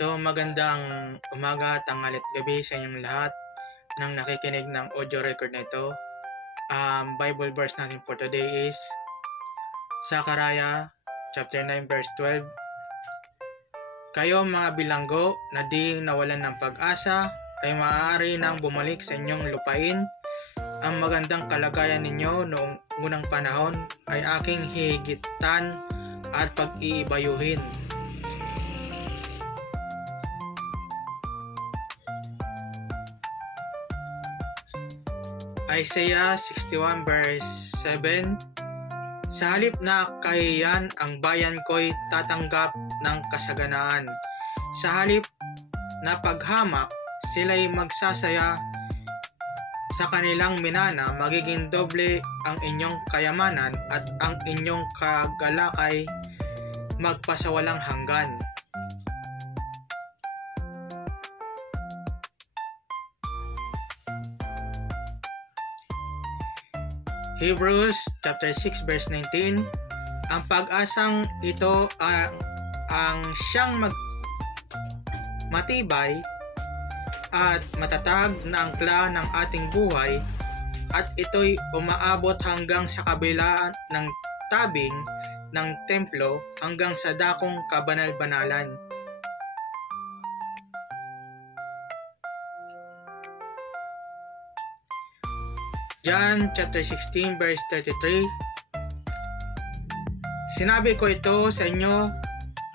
So magandang umaga, tanghali at gabi sa inyong lahat ng nakikinig ng audio record na ito. Bible verse natin for today is Sakaraya chapter 9 verse 12. Kayo mga bilanggo na di nawalan ng pag-asa ay maaari nang bumalik sa inyong lupain. Ang magandang kalagayan ninyo noong unang panahon ay aking hihigitan at pag-iibayuhin. Isaiah 61 verse 7. Sa halip na kahihiyan, ang bayan ko'y tatanggap ng kasaganaan. Sa halip na paghamak, sila'y magsasaya. Sa kanilang minana, magiging doble ang inyong kayamanan at ang inyong kagalakay magpasawalang hanggan. Hebrews chapter 6 verse 19. Ang pag-asang ito ang siyang matibay at matatag na angkla ng ating buhay, at ito'y umaabot hanggang sa kabila ng tabing ng templo hanggang sa dakong kabanal-banalan. John chapter 16 verse 33. Sinabi ko ito sa inyo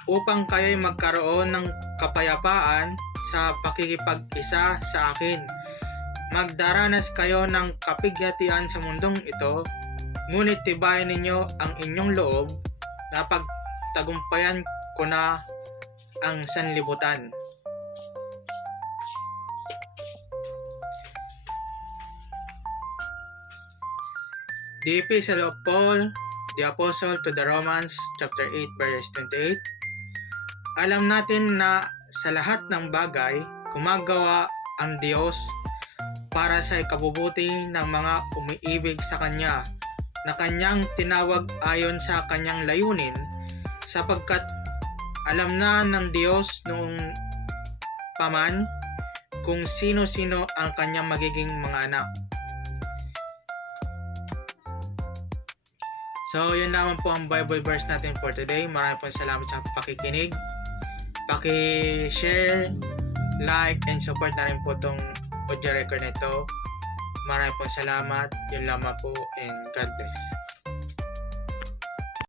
upang kayo'y magkaroon ng kapayapaan sa pakikipag-isa sa akin. Magdaranas kayo ng kapighatian sa mundong ito, ngunit tibayan ninyo ang inyong loob na pagtagumpayan ko na ang sanlibutan. The Epistle of Paul, the Apostle to the Romans, chapter 8, verse 28. Alam natin na sa lahat ng bagay, gumagawa ang Diyos para sa ikabubuti ng mga umiibig sa Kanya, na Kanyang tinawag ayon sa Kanyang layunin, sapagkat alam na ng Diyos noong paman kung sino-sino ang Kanyang magiging mga anak. So, yun naman po ang Bible verse natin for today. Maraming po salamat sa pakikinig. Paki-share, like, and support na rin po itong audio record na ito. Maraming po salamat. Yun lamang po, and God bless.